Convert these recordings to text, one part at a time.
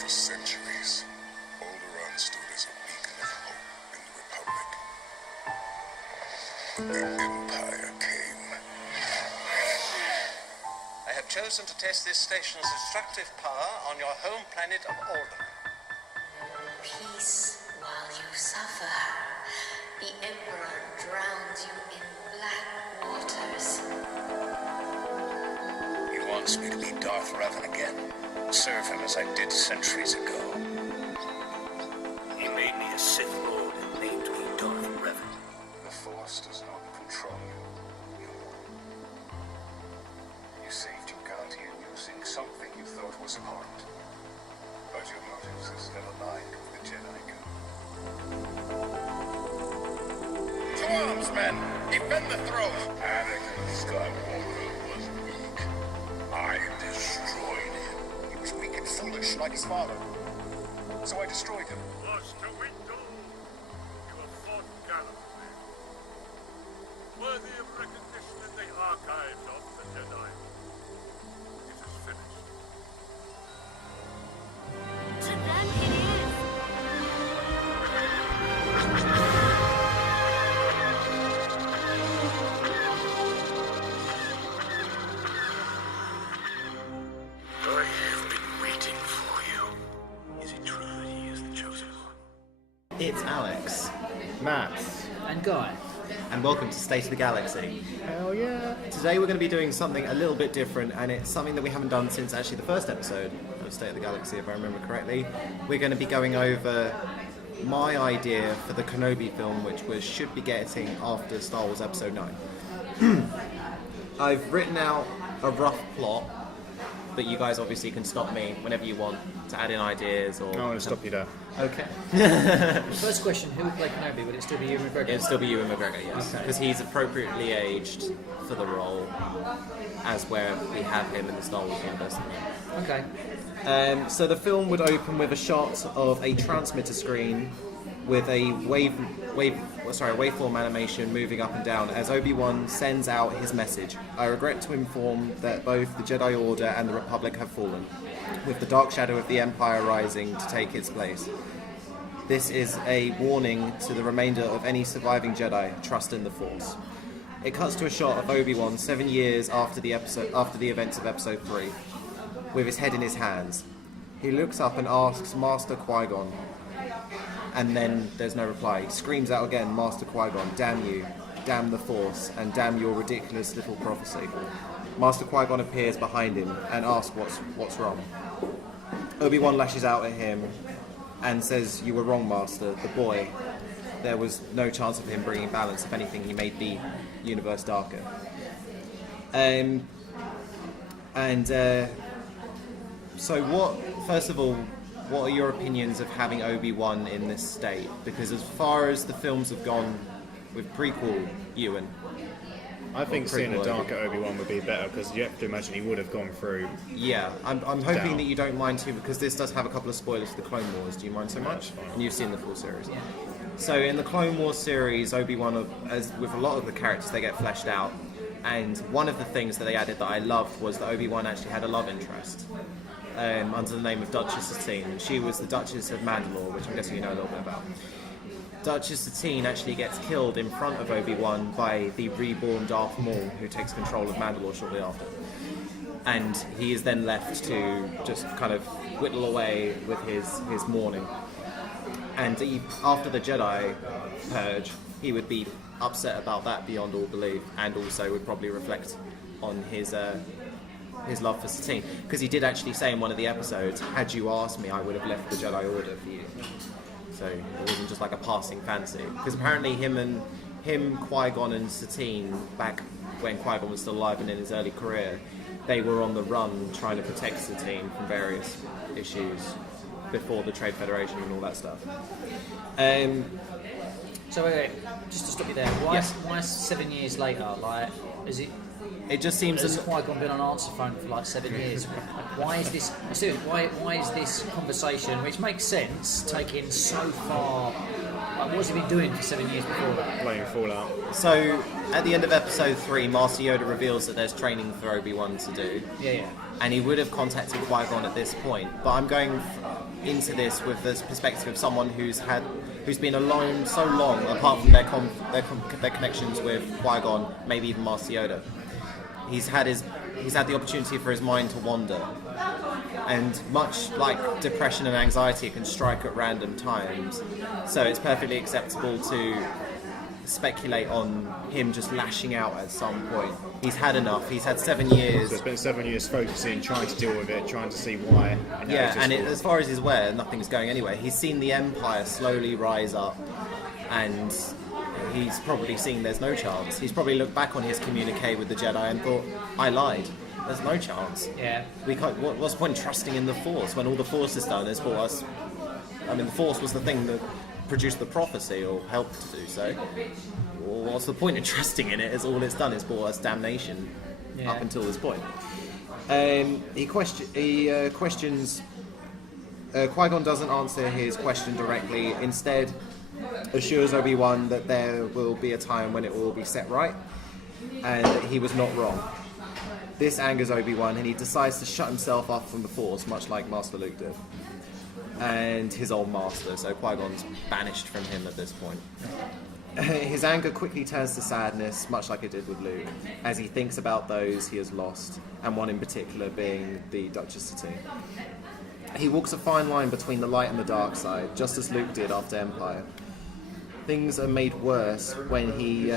For centuries, Alderaan stood as a beacon of hope in the Republic. But the Empire came. I have chosen to test this station's destructive power on your home planet of Alderaan. Peace while you suffer. The Emperor drowns you in black waters. He wants me to be Darth Revan again. Serve him as I did centuries ago. He made me a Sith Lord and named me Darth Revan. The Force does not control you. You saved Ugantia using something you thought was important. But your motives are still aligned with the Jedi Code. To arms, men! Defend the throne! Anakin Skywalker was weak. I destroyed him. He was weak and foolish, like his father. So I destroyed him. Master Windu, you have fought gallantly. Worthy of recognition in the archives of the Jedi. It is finished. To them it is. I have been waiting for you. Is it true that he is the chosen one? It's Alex, Matt. And Guy. and welcome to State of the Galaxy. Hell yeah. Today we're going to be doing something a little bit different, and it's something that we haven't done since actually the first episode of State of the Galaxy, if I remember correctly. We're going to be going over my idea for the Kenobi film, which we should be getting after Star Wars Episode 9. I've written out a rough plot, but you guys obviously can stop me whenever you want to add in ideas or... I want to stop you there. Okay. First question, who would play Kenobi? Would it still be Ewan McGregor? It'd still be Ewan McGregor, yes. Okay. Because he's appropriately aged for the role, as where we have him in the Star Wars universe. Okay. So the film would open with a shot of a transmitter screen with a waveform animation moving up and down as Obi-Wan sends out his message. I regret to inform that both the Jedi Order and the Republic have fallen, with the dark shadow of the Empire rising to take its place. This is a warning to the remainder of any surviving Jedi. Trust in the Force. It cuts to a shot of Obi-Wan 7 years after the events of Episode 3, with his head in his hands. He looks up and asks Master Qui-Gon, and then there's no reply. He screams out again, Master Qui-Gon, damn you, damn the Force, and damn your ridiculous little prophecy. Master Qui-Gon appears behind him and asks what's wrong. Obi-Wan lashes out at him and says, you were wrong, Master, the boy. There was no chance of him bringing balance. If anything, he made the universe darker. So first of all, what are your opinions of having Obi-Wan in this state? Because as far as the films have gone with prequel Ewan, I think seeing a prequel darker Obi-Wan would be better because you have to imagine he would have gone through. yeah, I'm hoping Down. that you don't mind too, because this does have a couple of spoilers for the Clone Wars. Do you mind so much? fine. And you've seen the full series. So in the Clone Wars series, Obi-Wan, as with a lot of the characters, they get fleshed out. And one of the things that they added that I loved was that Obi-Wan actually had a love interest under the name of Duchess Satine. She was the Duchess of Mandalore, which I'm guessing you know a little bit about. Duchess Satine actually gets killed in front of Obi-Wan by the reborn Darth Maul, who takes control of Mandalore shortly after. And he is then left to just kind of whittle away with his mourning. And after the Jedi purge, he would be upset about that beyond all belief, and also would probably reflect on his love for Satine, because he did actually say in one of the episodes, had you asked me, I would have left the Jedi Order for you. So it wasn't just like a passing fancy, because apparently him, Qui-Gon and Satine, back when Qui-Gon was still alive and in his early career, they were on the run trying to protect Satine from various issues before the Trade Federation and all that stuff. So wait, just to stop you there, why 7 years later? Like, is it? It just seems Has Qui-Gon been on answer phone for like 7 years? Why is this? Seriously, why is this conversation, which makes sense, taking so far Like, what's he been doing for 7 years before that? Playing Fallout. So at the end of episode 3, Master Yoda reveals that there's training for Obi-Wan to do. Yeah. And he would have contacted Qui-Gon at this point. But I'm going into this with the perspective of someone who's been alone so long, apart from their connections with Qui-Gon, maybe even Master Yoda. He's had the opportunity for his mind to wander. And much like depression and anxiety, it can strike at random times. So it's perfectly acceptable to speculate on him just lashing out at some point. He's had enough. He's had 7 years. So it's been 7 years focusing, trying to deal with it, trying to see why. And Yeah, and as far as he's aware, nothing's going anywhere. He's seen the Empire slowly rise up, and he's probably seen there's no chance. He's probably looked back on his communique with the Jedi and thought, I lied. There's no chance. Yeah. We can't. What's the point in trusting in the Force when all the Force has done is brought us? I mean, the Force was the thing that produced the prophecy or helped to do so. Well, what's the point in trusting in it? Is all it's done is brought us damnation up until this point. He questions. Qui-Gon doesn't answer his question directly. Instead, assures Obi-Wan that there will be a time when it will be set right, and that he was not wrong. This angers Obi-Wan, and he decides to shut himself off from the Force, much like Master Luke did. And his old master, so Qui-Gon's banished from him at this point. His anger quickly turns to sadness, much like it did with Luke, as he thinks about those he has lost, and one in particular being the Duchess Satine. He walks a fine line between the light and the dark side, just as Luke did after Empire. Things are made worse when he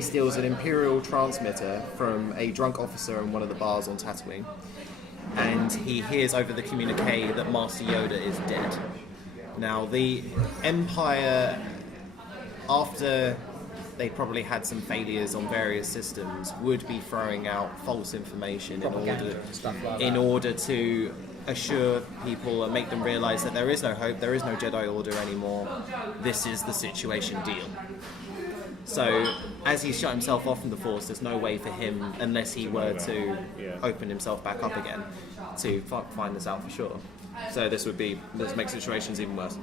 steals an Imperial transmitter from a drunk officer in one of the bars on Tatooine, and he hears over the communique that Master Yoda is dead. Now, the Empire, after they probably had some failures on various systems, would be throwing out false information in order to assure people and make them realise that there is no hope, there is no Jedi Order anymore, this is the situation deal. So, as he's shut himself off from the Force, there's no way for him, unless he were to open himself back up again, to find this out for sure. So this makes situations even worse.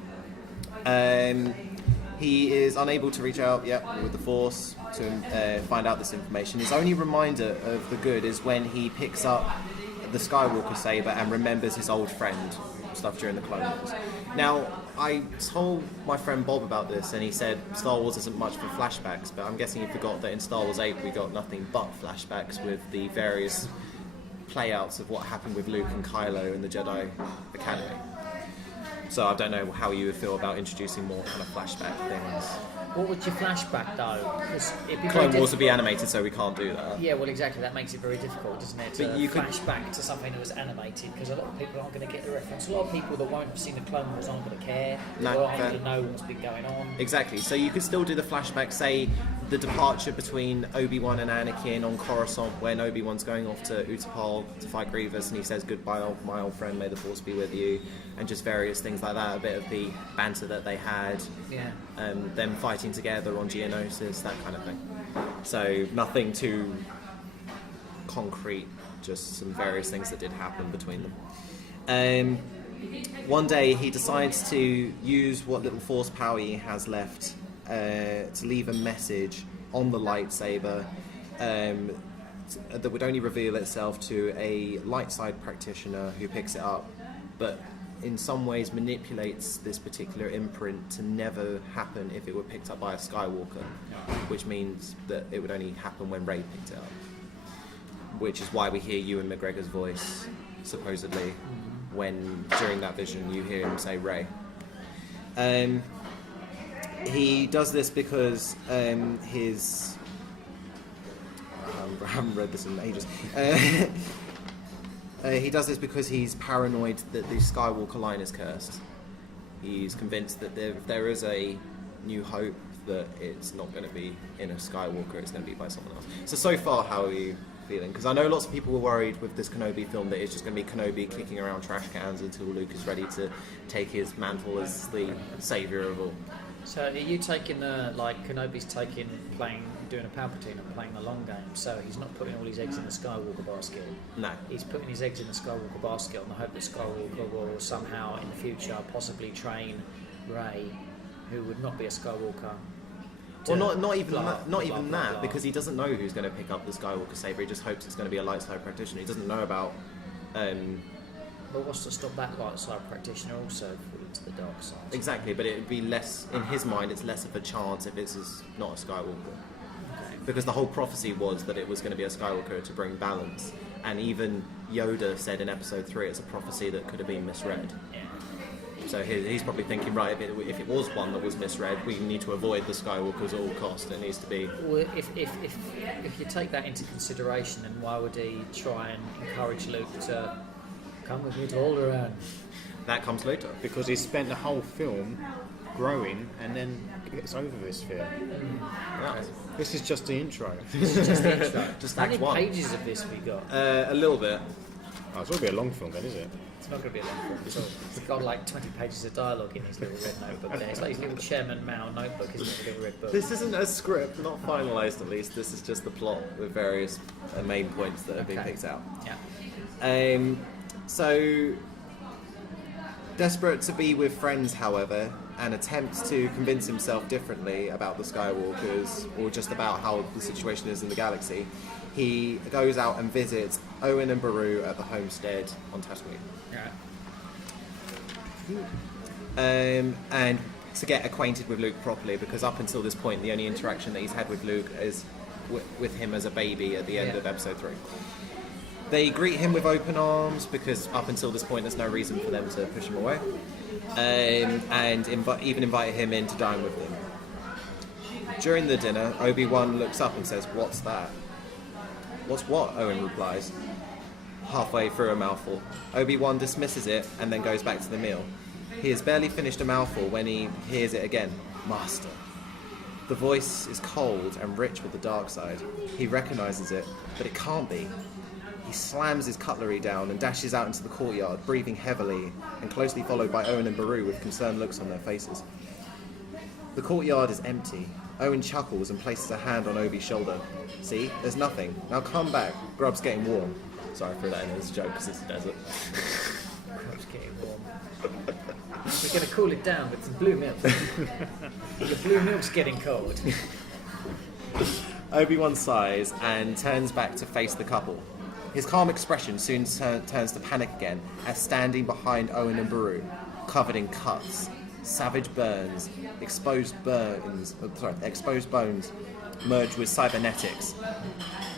He is unable to reach out with the Force to find out this information. His only reminder of the good is when he picks up the Skywalker saber and remembers his old friend, stuff during the Clone Wars. Now, I told my friend Bob about this, and he said Star Wars isn't much for flashbacks, but I'm guessing he forgot that in Star Wars 8 we got nothing but flashbacks with the various playouts of what happened with Luke and Kylo in the Jedi Academy. So I don't know how you would feel about introducing more kind of flashback things. What would your flashback though? 'Cause it'd be Clone very Wars would be animated, so we can't do that. Yeah, well, exactly. That makes it very difficult, doesn't it? To But you could- flash back to something that was animated, because a lot of people aren't going to get the reference. A lot of people that won't have seen the Clone Wars aren't going to care. No, or aren't fair. going to know what's been going on. Exactly. So you could still do the flashback, say the departure between Obi-Wan and Anakin on Coruscant, when Obi-Wan's going off to Utapau to fight Grievous, and he says, "Goodbye, my old friend. May the Force be with you," and just various things like that. A bit of the banter that they had, Yeah. them fighting together on Geonosis, that kind of thing. So nothing too concrete, just some various things that did happen between them. One day he decides to use what little Force power he has left to leave a message on the lightsaber that would only reveal itself to a light side practitioner who picks it up, but in some ways manipulates this particular imprint to never happen if it were picked up by a Skywalker, which means that it would only happen when Rey picked it up, which is why we hear Ewan McGregor's voice, supposedly, when during that vision you hear him say Rey. He does this because his... I haven't read this in ages. He does this because he's paranoid that the Skywalker line is cursed. He's convinced that there is a New Hope, that it's not going to be in a Skywalker, it's going to be by someone else. So far, how are you feeling? Because I know lots of people were worried with this Kenobi film that it's just going to be Kenobi kicking around trash cans until Luke is ready to take his mantle as the saviour of all. So are you taking Kenobi's doing a Palpatine and playing the long game, so he's not putting all his eggs in the Skywalker basket? No. He's putting his eggs in the Skywalker basket on the hope that Skywalker will somehow in the future possibly train Rey who would not be a Skywalker. Well, not even blah, that, blah, not even blah, that, blah. because he doesn't know who's going to pick up the Skywalker saber. He just hopes it's going to be a light side practitioner. He doesn't know about. But what's to stop that light side practitioner also falling to the dark side? Exactly, but it would be less in his mind. It's less of a chance if it's not a Skywalker, because the whole prophecy was that it was going to be a Skywalker to bring balance, and even Yoda said in Episode 3 it's a prophecy that could have been misread. Yeah. So he's probably thinking, right, if it was one that was misread, we need to avoid the Skywalkers at all cost. It needs to be. Well, if you take that into consideration, then why would he try and encourage Luke to come with me to Alderaan? That comes later. Because he spent the whole film growing and then gets over this fear. Yeah. This is just the intro. Just the intro. Just How Act many 1. pages of this we got? A little bit. Oh, it's going to be a long film then, is it? It's not going to be a long film at all. It's got like 20 pages of dialogue in his little red notebook there. It's like his little Chairman Mao notebook, isn't it? A little red book. This isn't a script, not finalised at least. This is just the plot with various main points that have been Okay. picked out. Yeah. So, desperate to be with friends, however, and attempts to convince himself differently about the Skywalkers, or just about how the situation is in the galaxy, he goes out and visits Owen and Beru at the homestead on Tatooine. Yeah. And to get acquainted with Luke properly, because up until this point, the only interaction that he's had with Luke is with him as a baby at the end of Episode 3. They greet him with open arms, because up until this point, there's no reason for them to push him away, and even invite him in to dine with them. During the dinner, Obi-Wan looks up and says, "What's that?" "What's what?" Owen replies, halfway through a mouthful. Obi-Wan dismisses it and then goes back to the meal. He has barely finished a mouthful when he hears it again. "Master." The voice is cold and rich with the dark side. He recognises it, but it can't be. He slams his cutlery down and dashes out into the courtyard, breathing heavily, and closely followed by Owen and Beru with concerned looks on their faces. The courtyard is empty. Owen chuckles and places a hand on Obi's shoulder. "See, there's nothing. Now come back. Grub's getting warm." Sorry for that in as a joke, because it's a desert. Grub's getting warm. We're going to cool it down with some blue milk. Your blue milk's getting cold. Obi-Wan sighs and turns back to face the couple. His calm expression soon turns to panic again as standing behind Owen and Beru, covered in cuts, savage burns, exposed bones merged with cybernetics,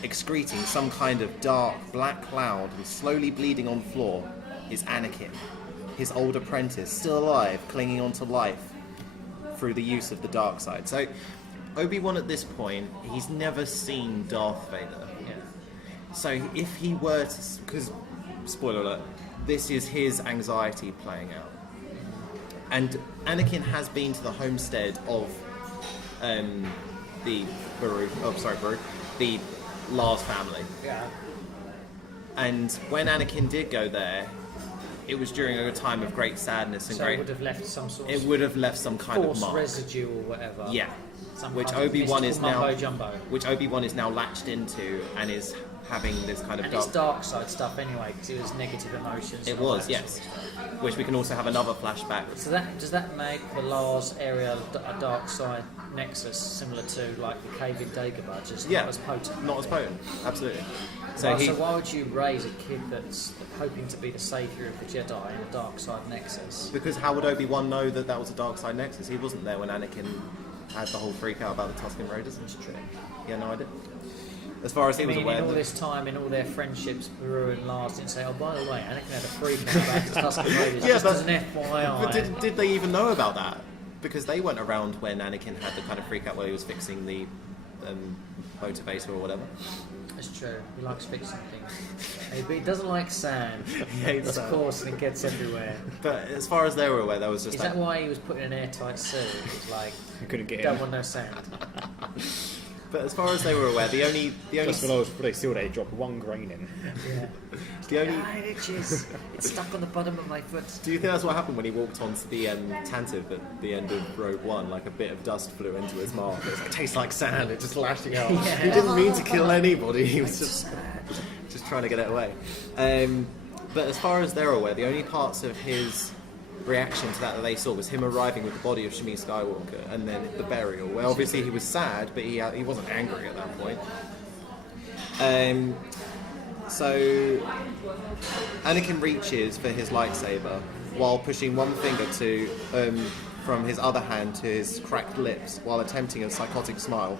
excreting some kind of dark black cloud and slowly bleeding on the floor, is Anakin, his old apprentice, still alive, clinging on to life through the use of the dark side. So Obi-Wan at this point, he's never seen Darth Vader. So if he were to, because, spoiler alert, this is his anxiety playing out. And Anakin has been to the homestead of the Beru, the Lars family. Yeah. And when Anakin did go there, it was during a time of great sadness and So great. it would have left some sort It of would have left some kind of force mark. residue or whatever. Yeah. Some Which kind of Obi-Wan is mystical now, mumbo-jumbo. which Obi-Wan is now latched into and is having this kind of And it's dark side stuff anyway, because it was negative emotions. It and all was, that yes. sort of stuff. Which we can also have another flashback. So does that make the Lars area a dark side nexus similar to like the cave in Dagobah, just Yeah, not as potent? not as potent, absolutely. So why would you raise a kid that's hoping to be the saviour of the Jedi in a dark side nexus? Because how would Obi-Wan know that that was a dark side nexus? He wasn't there when Anakin had the whole freak out about the Tusken Raiders. It's true. He had no idea. As far as he I was mean, aware. in all that- this time, in all their friendships, Beru and Lars didn't say, "Oh, by the way, Anakin had a freak out about his Tusken Raiders." Yeah, just but- as an FYI. But did they even know about that? Because they weren't around when Anakin had the kind of freak out where he was fixing the motivator or whatever. It's true. He likes fixing things. But he doesn't like sand. hates Of sand. course, and it gets everywhere. But as far as they were aware, that was just Is like, that why he was put in an airtight suit? It was like, I couldn't get don't in. want no sand. But as far as they were aware, the only Just when they still they dropped one grain in. Yeah. the only. It itches. It's stuck on the bottom of my foot. Do you think that's what happened when he walked onto the Tantive at the end of Rogue One? Like a bit of dust flew into his mouth. It was like, tastes like sand. It's just lashing out. Yeah. He didn't mean to kill anybody. He was just trying to get it away. But as far as they're aware, the only parts of his reaction to that they saw was him arriving with the body of Shmi Skywalker and then the burial. Well, obviously he was sad, but he wasn't angry at that point. So Anakin reaches for his lightsaber while pushing one finger from his other hand to his cracked lips while attempting a psychotic smile.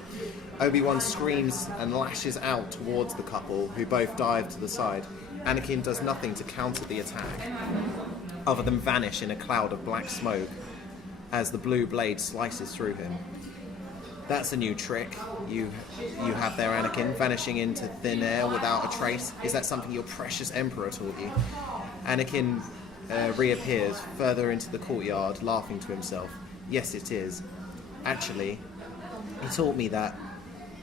Obi-Wan screams and lashes out towards the couple, who both dive to the side. Anakin does nothing to counter the attack, other than vanish in a cloud of black smoke as the blue blade slices through him. That's a new trick you have there, Anakin, vanishing into thin air without a trace. Is that something your precious Emperor taught you? Anakin reappears further into the courtyard, laughing to himself. Yes, it is. Actually, he taught me that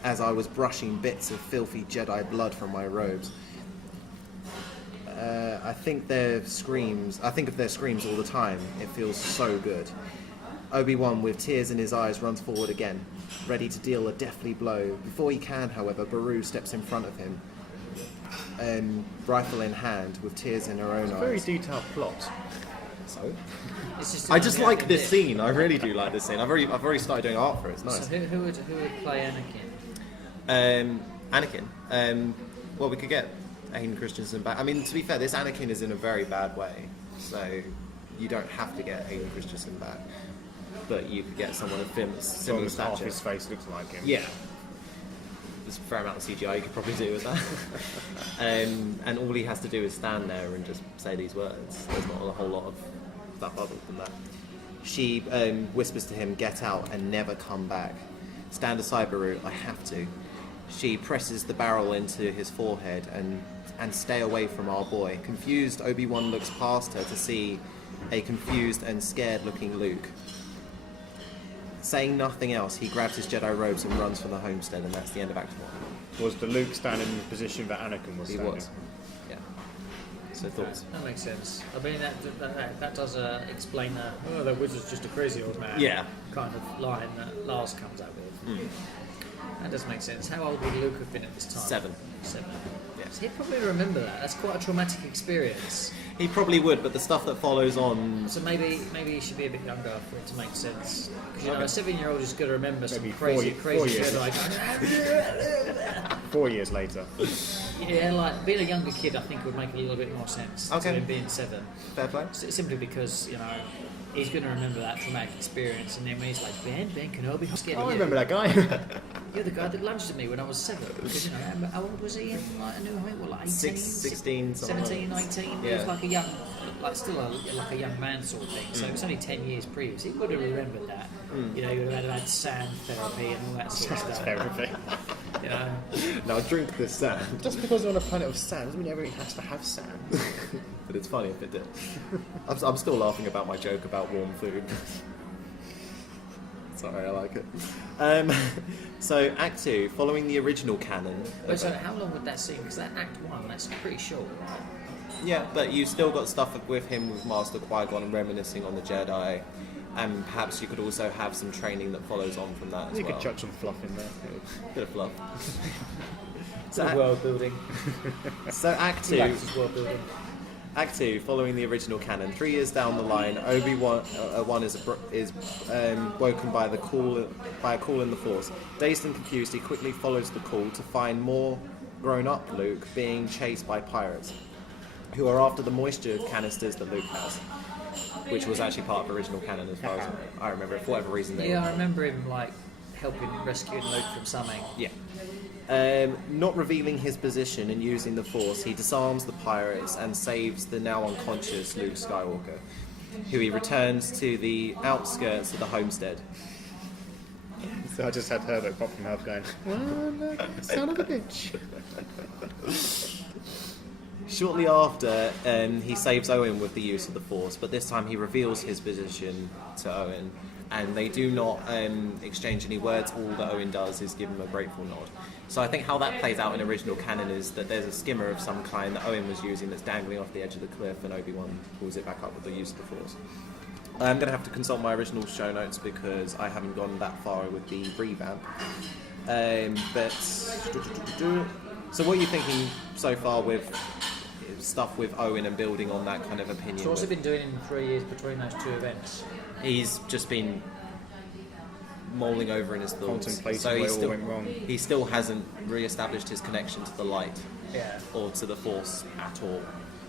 as I was brushing bits of filthy Jedi blood from my robes. I think of their screams all the time. It feels so good. Obi-Wan, with tears in his eyes, runs forward again, ready to deal a deathly blow. Before he can, however, Beru steps in front of him, rifle in hand, with tears in her own eyes. Very detailed plot. So? It's just I just like this bit. scene. I really do like this scene. I've already started doing art for it. It's nice. So who would play Anakin? Anakin. Well, we could get Hayden Christensen back. I mean, to be fair, this Anakin is in a very bad way, so you don't have to get Hayden Christensen back, but you could get someone of similar Half stature. his face looks like him. Yeah. There's a fair amount of CGI you could probably do with that. And all he has to do is stand there and just say these words. There's not a whole lot of stuff other than that. She whispers to him, "Get out and never come back. Stand aside, Beru, I have to." She presses the barrel into his forehead and stay away from our boy. Confused, Obi-Wan looks past her to see a confused and scared-looking Luke. Saying nothing else, he grabs his Jedi robes and runs from the homestead, and that's the end of Act 1. Was the Luke standing in the position that Anakin was He standing? was. Yeah. So thoughts? That makes sense. I mean, that does explain that wizard's just a crazy old man. Yeah. Kind of line that Lars comes out with. That does make sense. How old would Luke have been at this time? 7. 7. Yeah. So he'd probably remember that. That's quite a traumatic experience. He probably would, but the stuff that follows on... So maybe he should be a bit younger for it to make sense. Because Okay. a 7-year-old is going to remember Maybe some crazy four years. Jedi. 4 years later. Yeah, like being a younger kid, I think would make a little bit more sense Okay. to him being 7. Fair play. Simply because he's going to remember that traumatic experience, and then when he's like, Ben Kenobi, I'm scared of I you. remember that guy. You're the guy that lunged at me when I was 7. Because how old was he in like A New Hope? What, like 18, 16, something 17, like 19. Yeah. He was like a young, still a young man sort of thing. So it was only 10 years previous. He would have remembered that. He would have had sand therapy and all that sort of stuff. Therapy. Now drink this sand. Just because we're on a planet of sand doesn't mean everything has to have sand. But it's funny if it did. I'm still laughing about my joke about warm food. Sorry, I like it. So, Act 2, following the original canon. Wait, so how long would that scene? Because that Act 1, that's pretty short, right? Yeah, but you still got stuff with him with Master Qui-Gon and reminiscing on the Jedi, and perhaps you could also have some training that follows on from that as You well. could chuck some fluff in there. Bit of fluff. Good world building. So Act 2, Galactus world building. Act 2, following the original canon. 3 years down the line, Obi-Wan is woken by a call in the Force. Dazed and confused, he quickly follows the call to find more grown-up Luke being chased by pirates, who are after the moisture canisters that Luke has, which was actually part of original canon as far as I remember. For whatever reason, they Yeah, were. I remember him helping rescuing Luke from something. Yeah. Not revealing his position and using the Force, he disarms the pirates and saves the now unconscious Luke Skywalker, who he returns to the outskirts of the homestead. So I just had Herbert pop from Herb going, "Well, son of a bitch." Shortly after, he saves Owen with the use of the Force, but this time he reveals his position to Owen, and they do not exchange any words. All that Owen does is give him a grateful nod. So I think how that plays out in original canon is that there's a skimmer of some kind that Owen was using that's dangling off the edge of the cliff, and Obi-Wan pulls it back up with the use of the Force. I'm going to have to consult my original show notes because I haven't gone that far with the revamp. So what are you thinking so far with stuff with Owen and building on that kind of opinion. So what's he with- been doing in 3 years between those two events? He's just been mulling over in his thoughts. Contemplating so where he it all still, went wrong. He still hasn't re-established his connection to the light Yeah. or to the Force at all.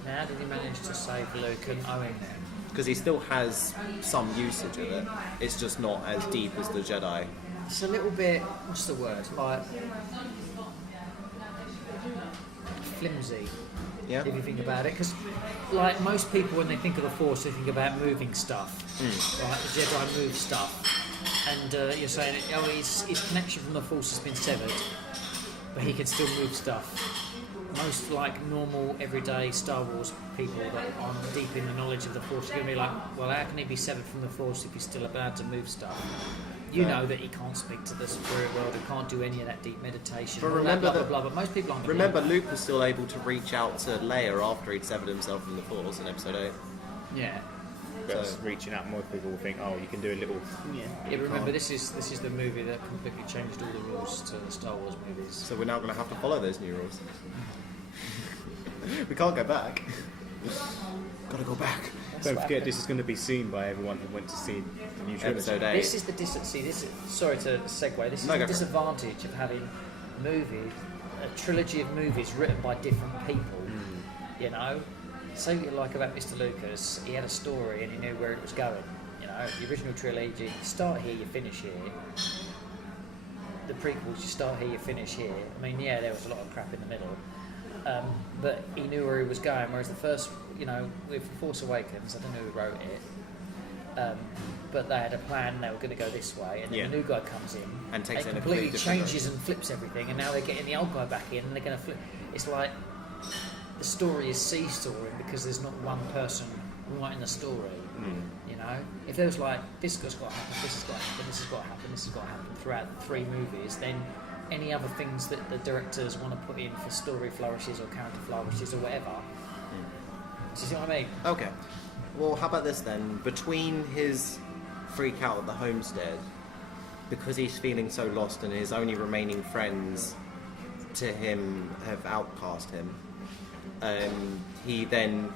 Now, how did he manage to save Luke and Owen then? Because he still has some usage of it. It's just not as deep as the Jedi. It's a little bit, what's the word, like flimsy, Yeah. if you think about it. Because, like, most people, when they think of the Force, they think about moving stuff. Right, the Jedi move stuff. And you're saying, oh, his connection from the Force has been severed, but he can still move stuff. Most, like, normal, everyday Star Wars people that aren't deep in the knowledge of the Force are going to be like, well, how can he be severed from the Force if he's still allowed to move stuff? You know that he can't speak to the spirit world, he can't do any of that deep meditation. But all that remember blah, blah, that- blah, but most people aren't. gonna Remember, believe Luke was still able to reach out to Leia after he'd severed himself from the Force in Episode 8. that. Yeah. But So- reaching out, most people will think, oh, you can do a little. Yeah, but remember, this is the movie that completely changed all the rules to the Star Wars movies. So we're now going to have to follow those new rules. We can't go back. Gotta go back. Don't forget, this is going to be seen by everyone who went to see the new trilogy. Episode 8. This is the sorry to segue. This is No, the go for it. disadvantage of having a trilogy of movies written by different people. You know, so you like about Mr. Lucas, he had a story and he knew where it was going. You know, the original trilogy, you start here, you finish here. The prequels, you start here, you finish here. I mean, yeah, there was a lot of crap in the middle. But he knew where he was going, whereas the first, you know, with Force Awakens, I don't know who wrote it, but they had a plan, they were going to go this way, and then Yeah. the new guy comes in And takes it in a completely completely different changes and flips everything, and now they're getting the old guy back in, and they're going to flip. It's like the story is seesawing because there's not one person writing the story. You know, if there was like this has got to happen, this has got to happen, this has got to happen, this has got to happen throughout the 3 movies, then any other things that the directors want to put in for story flourishes or character flourishes or whatever. Do you see what I mean? Okay. Well, how about this then? Between his freak out at the homestead, because he's feeling so lost and his only remaining friends to him have outcast him, he then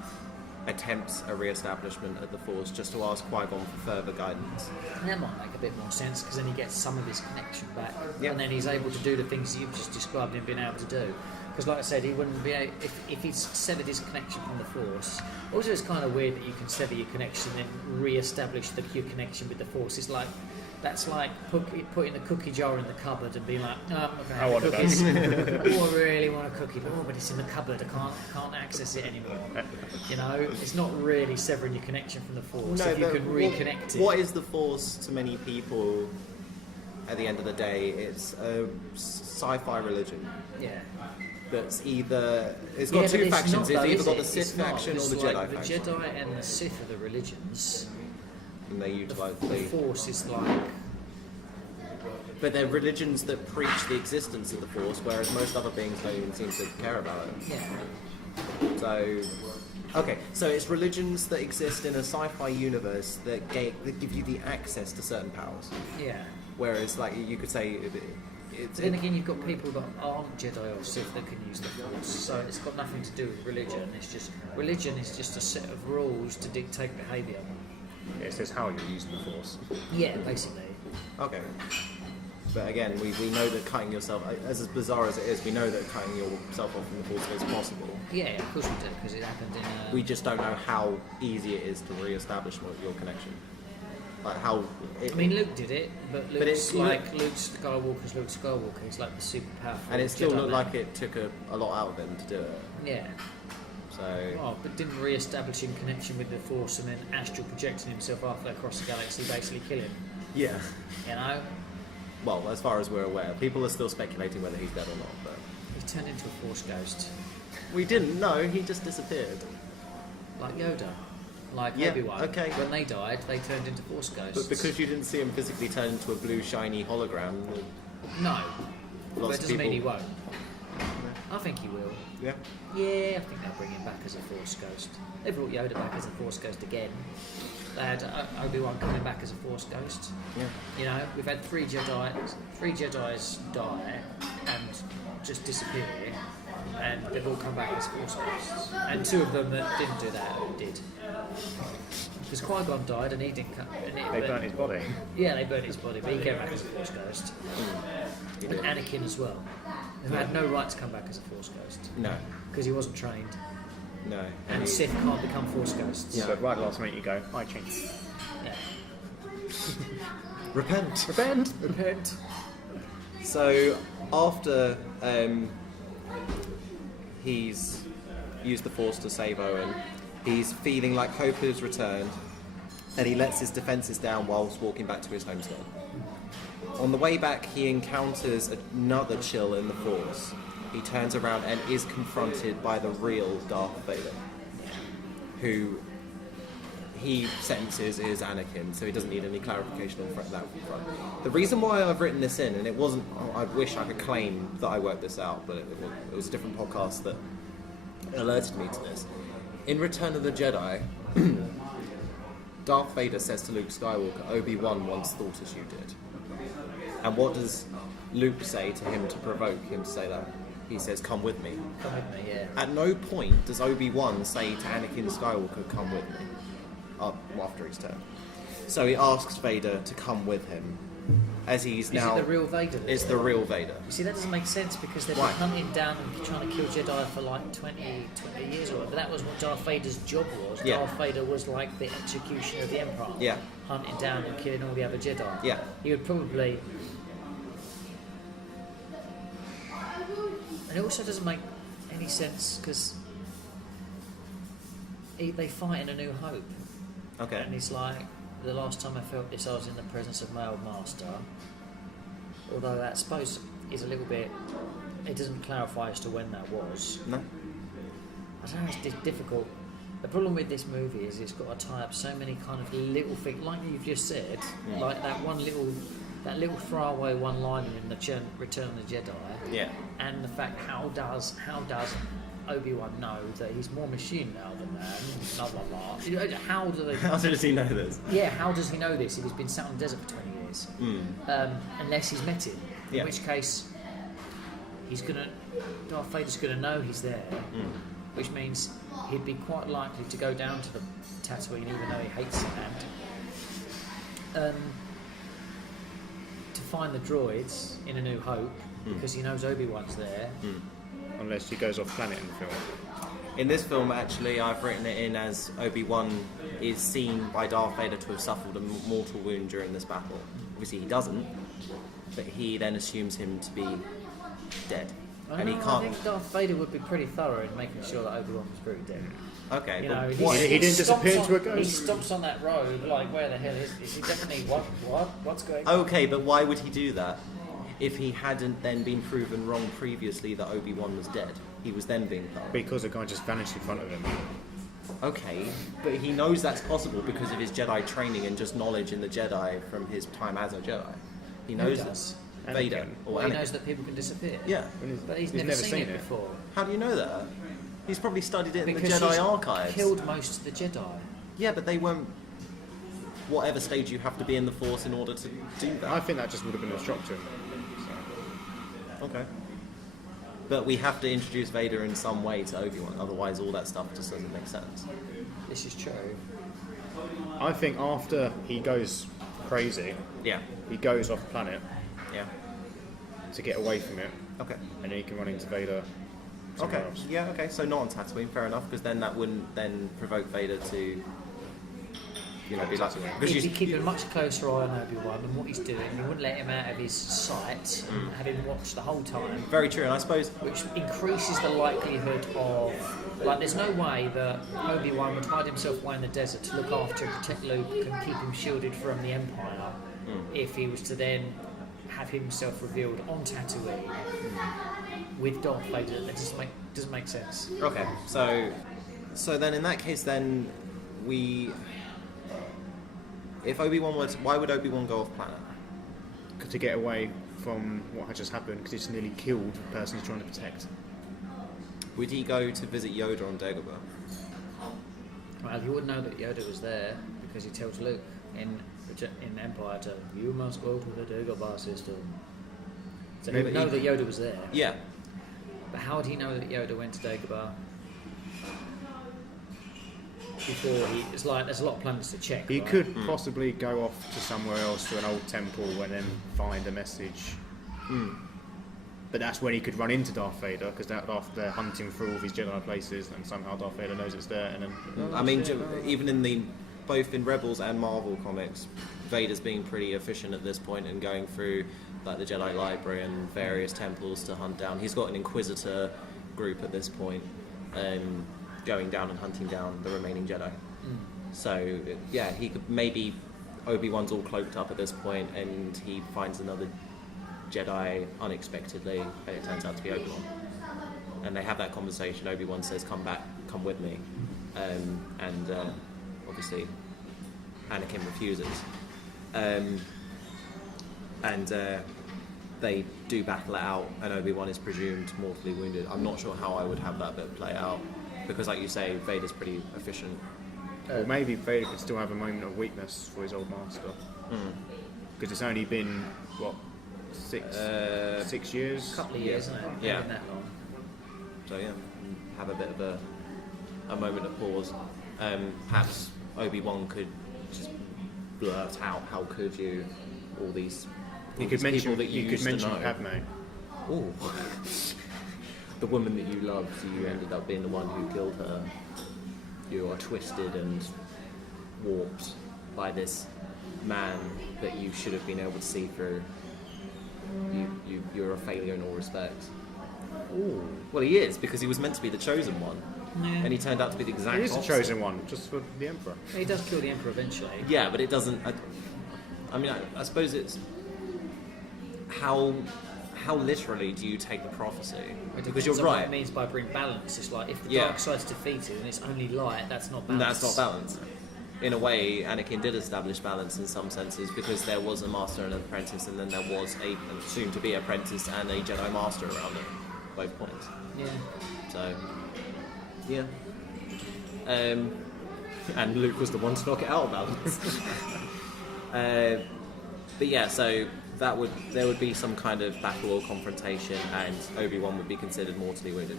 attempts a re-establishment of the Force just to ask Qui-Gon for further guidance. And that might make a bit more sense because then he gets some of his connection back, Yep. and then he's able to do the things you've just described him being able to do. Because, like I said, he wouldn't be if he's severed his connection from the Force. Also, it's kind of weird that you can sever your connection and then re-establish your connection with the Force. It's like that's like putting the cookie jar in the cupboard and being like, no, I'm not going to I have want the it cookies. Oh, I really want a cookie, but it's in the cupboard. I can't access it anymore. You know, it's not really severing your connection from the Force if you but can reconnect it. What is the Force to many people? At the end of the day, it's a sci-fi religion. Yeah. That's either it's Yeah, got but two it's factions. not, It's though, either is got it? the Sith It's not. faction or It's the like Jedi the faction, Jedi and the Sith are the religions. and they utilize The Force is like But they're religions that preach the existence of the Force, whereas most other beings don't even seem to care about it. yeah. So, okay, so it's religions that exist in a sci-fi universe that give you the access to certain powers. Yeah. Whereas, like, you could say But then again, you've got people that aren't Jedi or Sith that can use the Force, so it's got nothing to do with religion. It's just religion is just a set of rules to dictate behaviour. Yeah, it says how you're using the Force. Yeah, basically. Okay. But again, we know that cutting yourself, as bizarre as it is, we know that cutting yourself off from the Force is possible. Yeah, of course we do, because it happened in. We just don't know how easy it is to re-establish your connection. Like how... I mean, Luke did it, but Luke's it's like Luke Skywalker's Luke Skywalker. He's like the super powerful. and it still Jedi looked man. like it took a lot out of him to do it. Yeah. So... Oh, but didn't re-establishing connection with the Force and then astral projecting himself after across the galaxy basically kill him. Yeah. You know? Well, as far as we're aware, people are still speculating whether he's dead or not, but... He turned into a Force ghost. We didn't know, he just disappeared. Like Yoda. Like Yeah, Obi-Wan. okay. When they died, they turned into Force ghosts. But because you didn't see him physically turn into a blue shiny hologram, No. But Lots it of doesn't mean he people- won't. I think he will. yeah. Yeah, I think they'll bring him back as a Force ghost. They brought Yoda back as a Force ghost again. They had Obi-Wan coming back as a Force ghost. Yeah. You know, we've had three Jedis die and just disappear. and they've all come back as Force ghosts. And 2 of them that didn't do that did. Because Qui-Gon died and he didn't come. They burnt his body. Yeah, they burnt his body, but he came back as a Force ghost. He And did. Anakin as well, who had no right to come back as a Force ghost No, because he wasn't trained. no. And Sith can't become Force ghosts. So right last minute you go, I changed. Yeah. Repent. Repent. So after he's used the Force to save Owen, he's feeling like hope has returned, and he lets his defences down whilst walking back to his homestead. On the way back, he encounters another chill in the Force. He turns around and is confronted by the real Darth Vader, who he senses is Anakin, so he doesn't need any clarification on that front. The reason why I've written this in, and it wasn't, I wish I could claim that I worked this out, but it was a different podcast that alerted me to this. In Return of the Jedi, Darth Vader says to Luke Skywalker, Obi-Wan once thought as you did. And what does Luke say to him to provoke him to say that? He says, come with me. Come with me, yeah. At no point does Obi-Wan say to Anakin Skywalker, come with me, after his turn. So he asks Vader to come with him, as he's now... Is it the real Vader? It's the real Vader. You see, that doesn't make sense because they've Why? been hunting down and trying to kill Jedi for like 20 years or whatever. That was what Darth Vader's job was. Yeah. Darth Vader was like the executioner of the Empire. Yeah. Hunting down and killing all the other Jedi. Yeah. He would probably... And it also doesn't make any sense because they fight in A New Hope. Okay. And he's like, the last time I felt this, I was in the presence of my old master. Although that, I suppose, is a little bit... It doesn't clarify as to when that was. No? I don't know, it's difficult. The problem with this movie is it's got to tie up so many kind of little things, like you've just said, like that little throwaway one-liner in the Return of the Jedi. Yeah. And the fact, how does Obi-Wan know that he's more machine now than man? Blah blah blah. You know, how do they? How does he know this? Yeah, how does he know this if he's been sat on the desert for 20 years? Unless he's met him. In Yeah. which case, Darth Vader's gonna know he's there, which means he'd be quite likely to go down to the Tatooine even though he hates the land. To find the droids in A New Hope because he knows Obi-Wan's there. Unless he goes off planet in the film. In this film, actually, I've written it in as Obi-Wan is seen by Darth Vader to have suffered a mortal wound during this battle. Obviously, he doesn't, but he then assumes him to be dead. And he I can't... think Darth Vader would be pretty thorough in making sure that Obi-Wan was very dead. Okay, You but know, what... He didn't disappear stomps into a on- He ghost. stomps on that road, like, where the hell is he definitely, what's going on? Okay, but why would he do that? If he hadn't then been proven wrong previously that Obi-Wan was dead. He was then being thorough. Because the guy just vanished in front of him. Okay, but he knows that's possible because of his Jedi training and just knowledge in the Jedi from his time as a Jedi. He knows does? this. Anakin. Vader. Or He Anakin. knows that people can disappear. Yeah. But he's never seen it before. How do you know that? He's probably studied it in Because the Jedi he's archives. killed most of the Jedi. Yeah, but they weren't... Whatever stage you have to be in the Force in order to do I that. think that just would have been a shock to him. Okay. But we have to introduce Vader in some way to Obi-Wan, otherwise all that stuff just doesn't make sense. This is true. I think after he goes crazy, Yeah. he goes off planet Yeah. to get away from it, Okay. and then he can run into Vader somewhere Okay. else. Yeah, okay. So not on Tatooine, fair enough, because then that wouldn't then provoke Vader to... You know, be like... Because He'd be keeping a much closer eye on Obi-Wan and what he's doing. He wouldn't let him out of his sight, have him watch the whole time, Very true, and I suppose... which increases the likelihood of... Like, there's no way that Obi-Wan would hide himself away in the desert to look after and protect Luke and keep him shielded from the Empire if he was to then have himself revealed on Tatooine with Darth Vader. That doesn't make sense. Okay, so then in that case, then we... If Obi-Wan were to... Why would Obi-Wan go off planet? To get away from what had just happened, because he's nearly killed the person he's trying to protect. Would he go to visit Yoda on Dagobah? Well, he would know that Yoda was there because he tells Luke in Empire to, you must go to the Dagobah system. So he No, would but know he- that Yoda was there. Yeah. But how do you know that Yoda went to Dagobah before he? It's like there's a lot of planets to check. He right? could possibly go off to somewhere else, to an old temple, and then find a message. But that's when he could run into Darth Vader, because after they're hunting through all these Jedi places, and somehow Darth Vader knows it's there, and then... I mean, even in both in Rebels and Marvel comics, Vader's being pretty efficient at this point in going through like the Jedi Library and various temples to hunt down. He's got an Inquisitor group at this point, going down and hunting down the remaining Jedi. So yeah, he could maybe Obi-Wan's all cloaked up at this point, and he finds another Jedi unexpectedly, and it turns out to be Obi-Wan. And they have that conversation. Obi-Wan says, "Come back, come with me," and obviously Anakin refuses. They do battle it out, and Obi-Wan is presumed mortally wounded. I'm not sure how I would have that bit play out, because like you say, Vader's pretty efficient. Or maybe Vader could still have a moment of weakness for his old master. Because it's only been, what, 6 years? A couple of years, isn't it? Yeah. Not that long. So yeah, have a bit of a moment of pause. Perhaps Obi-Wan could just blurt out, "How could you?" All these You could people mention, that you you could used to mention know. Padme. Ooh. The woman that you loved, you ended up being the one who killed her. You are twisted and warped by this man that you should have been able to see through. You're a failure in all respects. Ooh. Well, he is, because he was meant to be the chosen one, and he turned out to be the exact He is the opposite. chosen one, just for the Emperor. He does kill the Emperor eventually. Yeah, but it doesn't. I mean, I suppose it's how literally do you take the prophecy? It Because depends you're on what right. it means by bring balance. It's like if the Yeah. dark side's defeated and it's only light, that's not balance. That's not balance. In a way, Anakin did establish balance in some senses, because there was a master and an apprentice, and then there was a soon-to-be apprentice and a Jedi master around at both points. Yeah. So, yeah. And Luke was the one to knock it out of balance. But yeah, so there would be some kind of battle or confrontation, and Obi-Wan would be considered mortally wounded.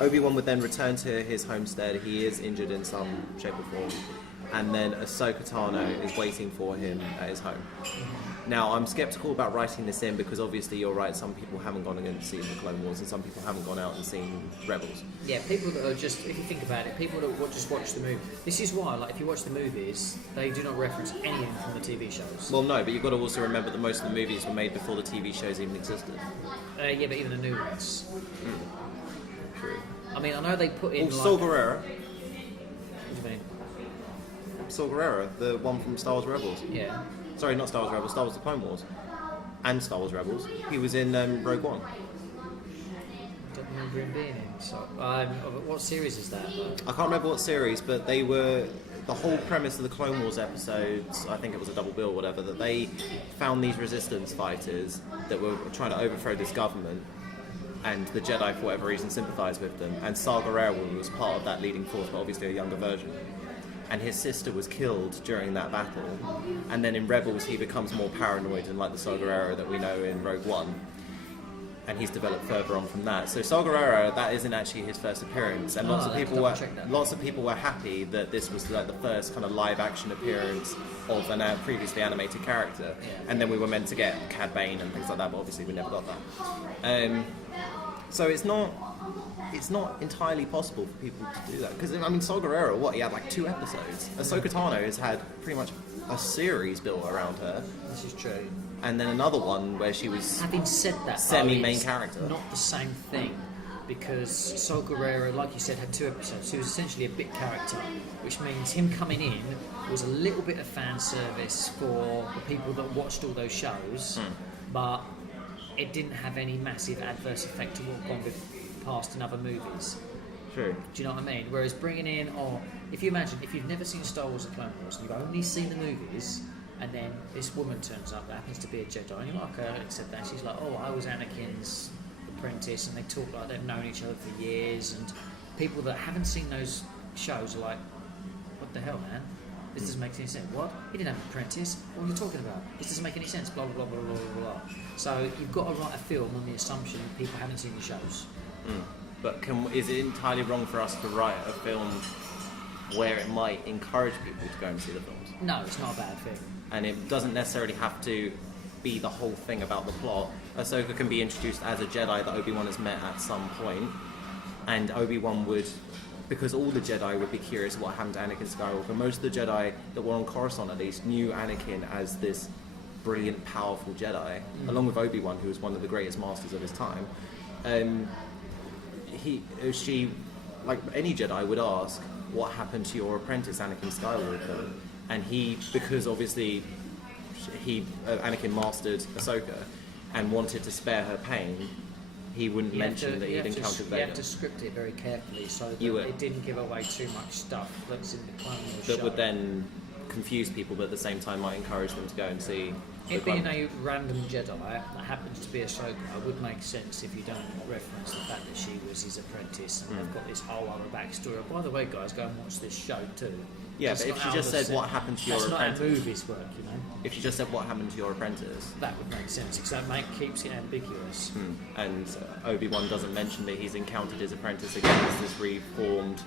Obi-Wan would then return to his homestead. He is injured in some shape or form, and then Ahsoka Tano is waiting for him at his home. Now, I'm skeptical about writing this in, because obviously you're right, some people haven't gone and seen the Clone Wars, and some people haven't gone out and seen Rebels. Yeah, people that are just, if you think about it, people that just watch the movie. This is why, like, if you watch the movies, they do not reference anything from the TV shows. Well, no, but you've got to also remember that most of the movies were made before the TV shows even existed. Yeah, but even the new ones. True. I mean, I know they put in. Saw like, Gerrera. What do you mean? Saw Gerrera, the one from Star Wars Rebels. Yeah. Sorry, not Star Wars Rebels, Star Wars The Clone Wars. And Star Wars Rebels. He was in Rogue One. Don't remember him being in. So, what series is that? I can't remember what series, but they were... The whole premise of the Clone Wars episodes, I think it was a double bill or whatever, that they found these resistance fighters that were trying to overthrow this government, and the Jedi, for whatever reason, sympathised with them. And Saw Gerrera was part of that leading force, but obviously a younger version. And his sister was killed during that battle. And then in Rebels, he becomes more paranoid, and like the Saw Gerrera that we know in Rogue One. And he's developed further on from that. So Saw Gerrera, that isn't actually his first appearance, and lots of people were happy that this was like the first kind of live action appearance of a previously animated character. Yeah. And then we were meant to get Cad Bane and things like that, but obviously we never got that. So it's not entirely possible for people to do that, because I mean, Saw Gerrera, he had like 2 episodes. Ahsoka Tano has had pretty much a series built around her, This is true. and then another one where she was Having said that, semi-main it's character. Not the same thing, because Saw Gerrera, like you said, had 2 episodes. He was essentially a bit character, which means him coming in was a little bit of fan service for the people that watched all those shows, but it didn't have any massive adverse effect to what gone past in other movies. True. Do you know what I mean? Whereas bringing in, if you imagine, if you've never seen Star Wars: The Clone Wars, and you've only seen the movies, and then this woman turns up that happens to be a Jedi, and you're like, okay, I accept that. She's like, I was Anakin's apprentice, and they talk like they've known each other for years, and people that haven't seen those shows are like, what the hell, man? This doesn't make any sense. What? He didn't have an apprentice. What are you talking about? This doesn't make any sense. Blah, blah, blah, blah, blah, blah, blah. So you've got to write a film on the assumption that people haven't seen the shows. But is it entirely wrong for us to write a film where it might encourage people to go and see the films? No, it's not a bad thing. And it doesn't necessarily have to be the whole thing about the plot. Ahsoka can be introduced as a Jedi that Obi-Wan has met at some point, and Obi-Wan would, because all the Jedi would be curious what happened to Anakin Skywalker. Most of the Jedi that were on Coruscant at least knew Anakin as this brilliant, powerful Jedi, along with Obi-Wan, who was one of the greatest masters of his time. She, like any Jedi, would ask, what happened to your apprentice, Anakin Skywalker? And he, because obviously Anakin mastered Ahsoka and wanted to spare her pain, he wouldn't mention that he'd encountered Vader. You have to script it very carefully so that it didn't give away too much stuff that's in the Clone Wars that show. would then confuse people, but at the same time might encourage them to go and see. It being a random Jedi that happens to be Ahsoka would make sense if you don't reference the fact that she was his apprentice and they've got this whole other backstory. By the way, guys, go and watch this show too. Yeah, but if she just said what happened to your apprentice, that's not how movies work, you know. If she just said what happened to your apprentice, that would make sense because that keeps it ambiguous. And Obi-Wan doesn't mention that he's encountered his apprentice against this reformed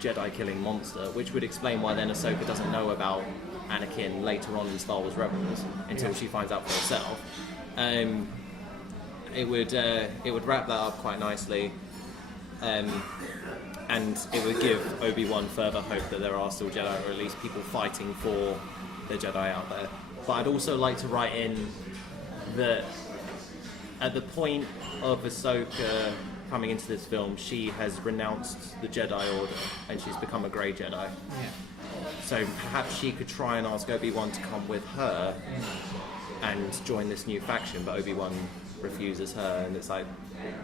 Jedi-killing monster, which would explain why then Ahsoka doesn't know about Anakin later on in Star Wars Rebels until she finds out for herself. It would wrap that up quite nicely. And it would give Obi-Wan further hope that there are still Jedi, or at least people fighting for the Jedi out there. But I'd also like to write in that at the point of Ahsoka coming into this film, she has renounced the Jedi Order and she's become a Grey Jedi. Yeah. So perhaps she could try and ask Obi-Wan to come with her and join this new faction, but Obi-Wan refuses her, and it's like,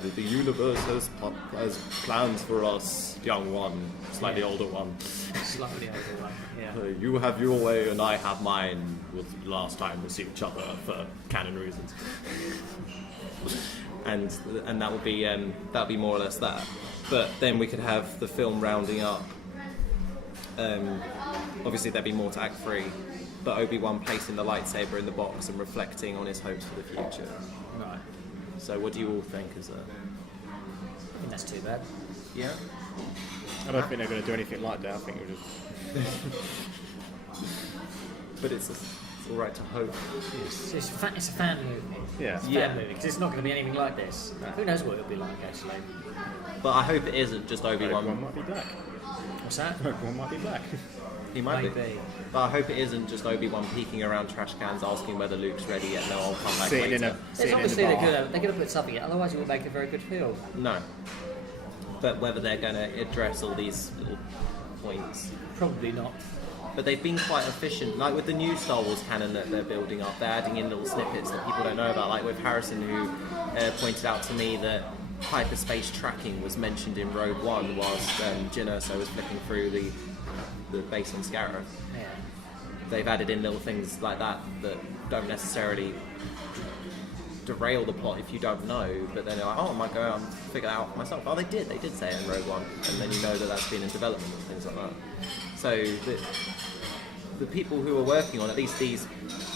the universe has plans for us, young one, slightly older one. Slightly older one, yeah. You have your way and I have mine. Was the last time we see each other for canon reasons. and that would be more or less that. But then we could have the film rounding up. Obviously there'd be more to Act 3, but Obi-Wan placing the lightsaber in the box and reflecting on his hopes for the future. Right. So what do you all think is I think that's too bad. Yeah? I don't think they're going to do anything like that. I think it was just... But it's alright to hope. It's a fan movie. Yeah. It's a fan movie, because it's not going to be anything like this. Who knows what it'll be like, actually. But I hope it isn't just Obi-Wan. Obi-Wan might be black. What's that? Obi-Wan might be black. He might be. Maybe. But I hope it isn't just Obi-Wan peeking around trash cans asking whether Luke's ready yet. No, I'll come back Sitting later. There's obviously they're going to put something in, otherwise it will make a very good film. No. But whether they're going to address all these little points. Probably not. But they've been quite efficient. Like with the new Star Wars canon that they're building up, they're adding in little snippets that people don't know about. Like with Harrison, who pointed out to me that hyperspace tracking was mentioned in Rogue One whilst Jyn Erso was flicking through the base on Scarif. Yeah. They've added in little things like that that don't necessarily derail the plot if you don't know, but then they're like, oh, I might go out and figure it out for myself. Oh, they did say it in Rogue One, and then you know that that's been in development and things like that. So the people who are working on at least these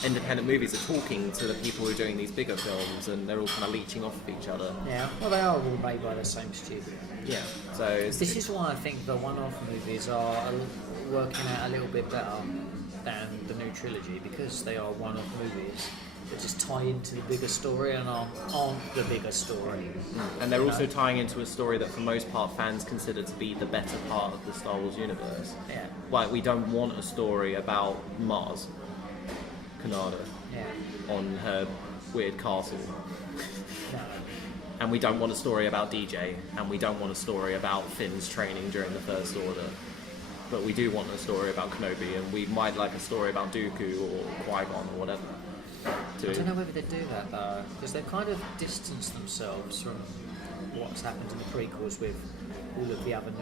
independent movies are talking to the people who are doing these bigger films, and they're all kind of leeching off of each other. Yeah, well, they are all made by the same studio. Yeah, so this is why I think the one-off movies are working out a little bit better than the new trilogy, because they are one-off movies that just tie into the bigger story and aren't the bigger story. And they're also tying into a story that for most part fans consider to be the better part of the Star Wars universe. Yeah. Like, we don't want a story about Mars, Kanada, on her weird castle. No. And we don't want a story about DJ, and we don't want a story about Finn's training during the First Order. But we do want a story about Kenobi, and we might like a story about Dooku or Qui-Gon or whatever. I don't know whether they do that though, because they've kind of distanced themselves from what's happened in the prequels with all of the other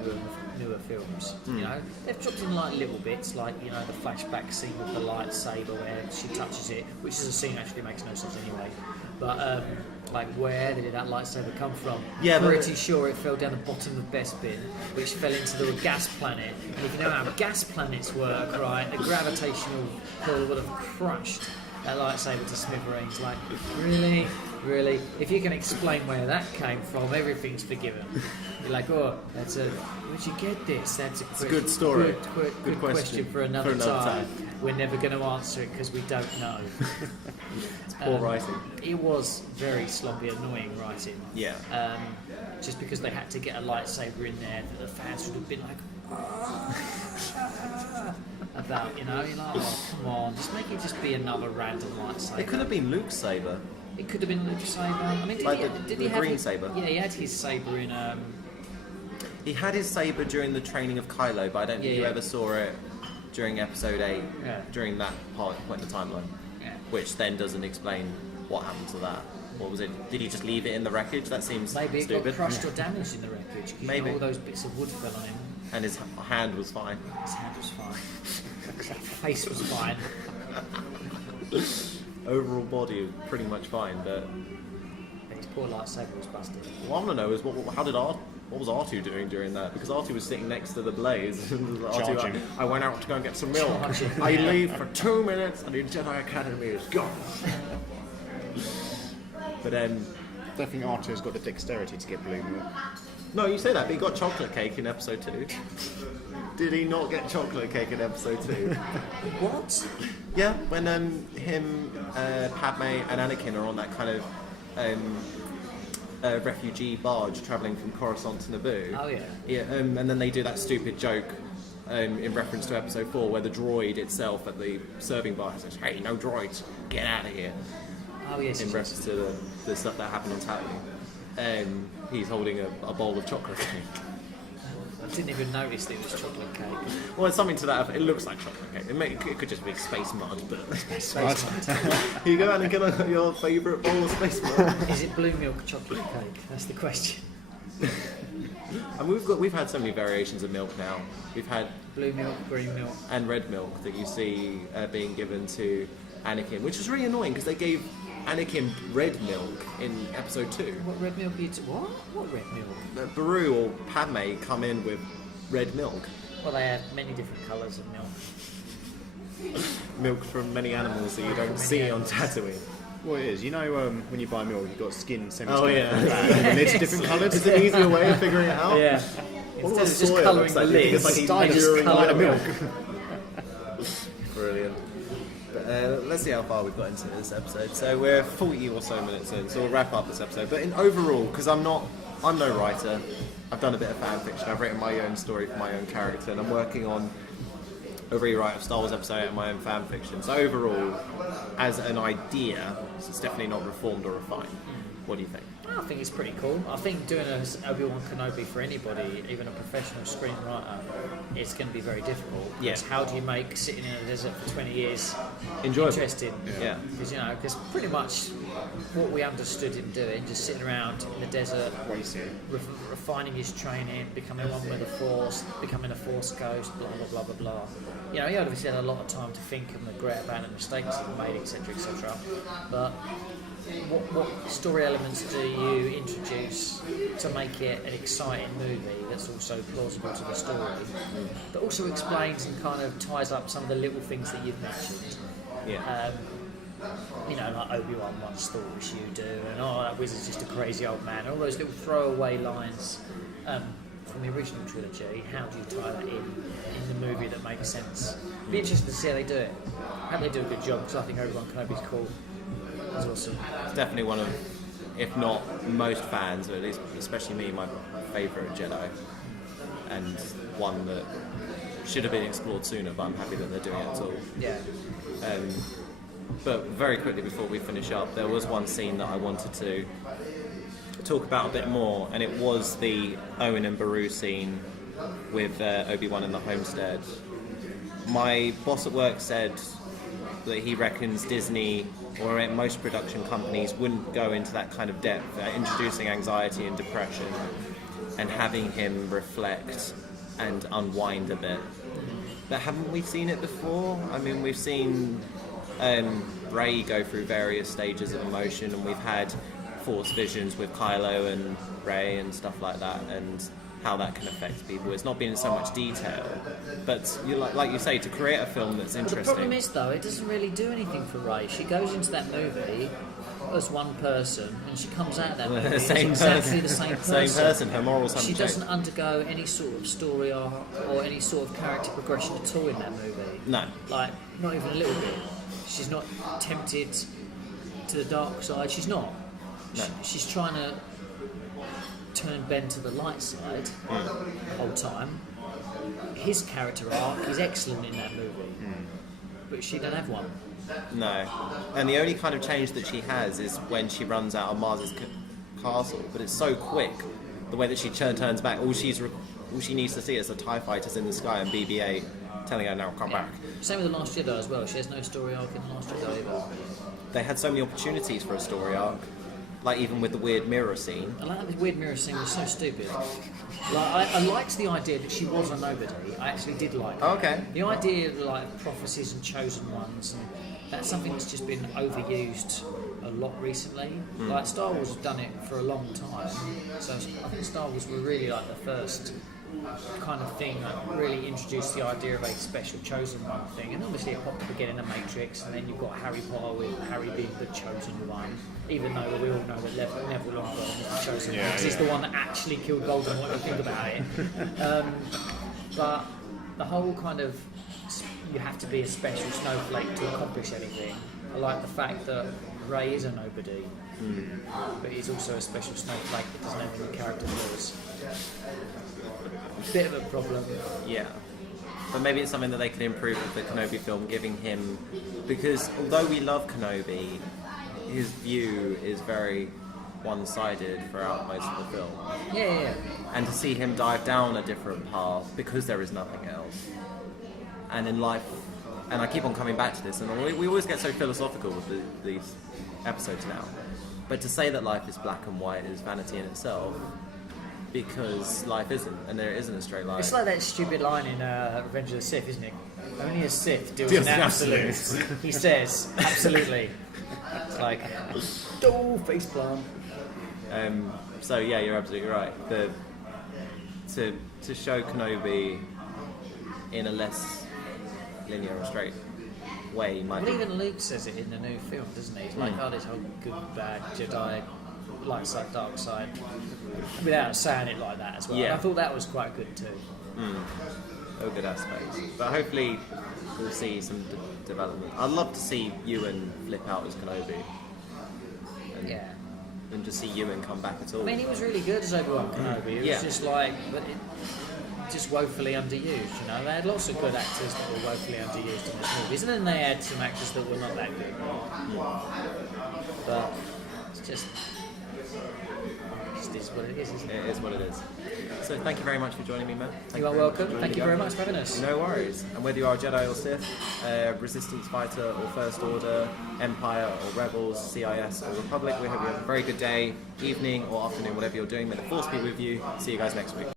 newer films. You know, they've dropped in like little bits, like, you know, the flashback scene with the lightsaber where she touches it, which is a scene that actually makes no sense anyway. But like, where did that lightsaber come from? Yeah, pretty sure it fell down the bottom of Bespin, which fell into the gas planet. And if you know how gas planets work, right, the gravitational pull would have crushed that lightsaber to smithereens. Like, really? Really, if you can explain where that came from, everything's forgiven. You're like, oh, where'd you get this? That's a good story. Good question for another time. We're never going to answer it because we don't know. It's poor writing. It was very sloppy, annoying writing. Yeah. Just because they had to get a lightsaber in there that the fans would have been like, about, you know, you're like, oh, come on, just make it just be another random lightsaber. It could have been Luke's saber. It could have been Luke's saber. I mean, did he have green saber? Yeah, he had his saber in. He had his saber during the training of Kylo, but I don't think you ever saw it during Episode 8. Yeah. During that point in the timeline, which then doesn't explain what happened to that. What was it? Did he just leave it in the wreckage? That seems maybe stupid. It got crushed or damaged in the wreckage. Maybe all those bits of wood fell on him. And his hand was fine. His hand was fine. His face was fine. Overall body was pretty much fine, but his poor lightsaber was busted. what I want to know is what was R2 doing during that? Because R2 was sitting next to the blaze. R2, I went out to go and get some milk. I leave for 2 minutes and the Jedi Academy is gone. But then... I don't think R2's got the dexterity to get blue milk. No, you say that, but he got chocolate cake in Episode 2. Did he not get chocolate cake in Episode 2? What? Yeah, when him, Padme and Anakin are on that kind of refugee barge travelling from Coruscant to Naboo. Oh yeah. Yeah, and then they do that stupid joke in reference to Episode 4 where the droid itself at the serving bar says, "Hey, no droids, get out of here." Oh yes. In reference to the stuff that happened on Tatooine. He's holding a bowl of chocolate cake. I didn't even notice that it was chocolate cake. Well, it's something to that effect. It looks like chocolate cake. It could just be space mud, but... Space mud. You go out and get your favourite bowl of space mud. Is it blue milk chocolate cake? That's the question. And we've had so many variations of milk now. We've had blue milk, green milk, and red milk that you see being given to Anakin, which is really annoying because they gave Anakin red milk in Episode 2. What red milk is? What red milk? Beru or Padme come in with red milk. Well, they have many different colours of milk. Milk from many animals that you don't see on Tatooine. Well, it is. You know, when you buy milk, you've got skin, semi-skin, and it's different colours. It's an easier way of figuring it out. Yeah. Instead of just colouring the lid, it's like just colour milk. Brilliant. But let's see how far we've got into this episode. So we're 40 or so minutes in, so we'll wrap up this episode. But in overall, because I'm no writer, I've done a bit of fan fiction. I've written my own story for my own character, and I'm working on a rewrite of Star Wars Episode 8 and my own fan fiction. So overall, as an idea, it's definitely not reformed or refined. What do you think? I think it's pretty cool. I think doing an Obi-Wan Kenobi for anybody, even a professional screenwriter, it's going to be very difficult. Yeah. Because how do you make sitting in a desert for 20 years enjoyable, interesting? Yeah. Because pretty much what we understood him doing, just sitting around in the desert, refining his training, becoming one with the Force, becoming a Force ghost, blah blah blah blah blah. You know, he obviously had a lot of time to think and regret about the mistakes he made, etc., etc. But what story elements do you introduce to make it an exciting movie that's also plausible to the story, but also explains and kind of ties up some of the little things that you've mentioned? Yeah. You know, like Obi-Wan once thought as you do, and that wizard's just a crazy old man. All those little throwaway lines from the original trilogy. How do you tie that in the movie that makes sense? Be interested to see how they do it. I hope they do a good job because I think Obi-Wan Kenobi's cool. It's awesome. It's definitely one of, if not most fans, or at least especially me, my favourite Jedi, and one that should have been explored sooner. But I'm happy that they're doing it at all. Yeah. But very quickly before we finish up, there was one scene that I wanted to talk about a bit more, and it was the Owen and Beru scene with Obi-Wan in the homestead. My boss at work said that he reckons Disney or most production companies wouldn't go into that kind of depth, introducing anxiety and depression and having him reflect and unwind a bit. But haven't we seen it before? I mean, we've seen Rey go through various stages of emotion, and we've had Force visions with Kylo and Rey and stuff like that, and how that can affect people. It's not been in so much detail, but like you say, to create a film that's interesting. The problem is, though, it doesn't really do anything for Rey. She goes into that movie as one person, and she comes out of that movie as Same exactly person. the same person. Same person. Her morals haven't She doesn't changed. undergo any sort of story arc or any sort of character progression at all in that movie. No. Like, not even a little bit. She's not tempted to the dark side. She's not. No. She's trying to turn Ben to the light side the whole time. His character arc is excellent in that movie, but she don't have one. No. And the only kind of change that she has is when she runs out of Mars's castle, but it's so quick. The way that she turns back, all she needs to see is the TIE fighters in the sky and BB-8 telling her now come back. Same with The Last Jedi as well. She has no story arc in The Last Jedi either. They had so many opportunities for a story arc, like even with the weird mirror scene. I like that this weird mirror scene was so stupid. Like, I liked the idea that she was a nobody. I actually did like that. Okay. The idea of like prophecies and chosen ones, and that's something that's just been overused a lot recently. Like Star Wars has done it for a long time. So I think Star Wars were really like the first kind of thing that really introduced the idea of a special chosen one thing. And obviously it popped up again in the Matrix, and then you've got Harry Potter with Harry being the chosen one, even though we all know that Neville Longbottom is the chosen one, because he's the one that actually killed Voldemort, if you think about it. But the whole kind of, you have to be a special snowflake to accomplish anything. I like the fact that Rey is a nobody, but he's also a special snowflake that doesn't have any character flaws. Bit of a problem. Yeah. But maybe it's something that they could improve with the Kenobi film, giving him... Because although we love Kenobi, his view is very one-sided throughout most of the film. Yeah. And to see him dive down a different path because there is nothing else. And in life... And I keep on coming back to this, and we always get so philosophical with these episodes now. But to say that life is black and white is vanity in itself, because life isn't, and there isn't a straight line. It's like that stupid line in Revenge of the Sith, isn't it? Only a Sith deals in absolutes. He says, absolutely. It's like, faceplant. So yeah, you're absolutely right. To show Kenobi in a less linear or straight way might Well, be... even Luke says it in the new film, doesn't he? He's like, oh, this whole good, bad, Jedi, light side, dark side, without saying it like that as well. Yeah. And I thought that was quite good too. a good aspect. But hopefully we'll see some development. I'd love to see Ewan flip out as Kenobi. Yeah. And just see Ewan come back at all. I mean, he was really good as Obi-Wan Kenobi. It was Yeah. just like, but just woefully underused, you know. They had lots of good actors that were woefully underused in these movies, and then they had some actors that were not that good. But it's just is what it is, isn't it? It is what it is. So thank you very much for joining me, man. You are welcome. Thank you very much for having us. No worries. And whether you are a Jedi or Sith, Resistance Fighter or First Order, Empire or Rebels, CIS or Republic, we hope you have a very good day, evening or afternoon, whatever you're doing. May the Force be with you. See you guys next week.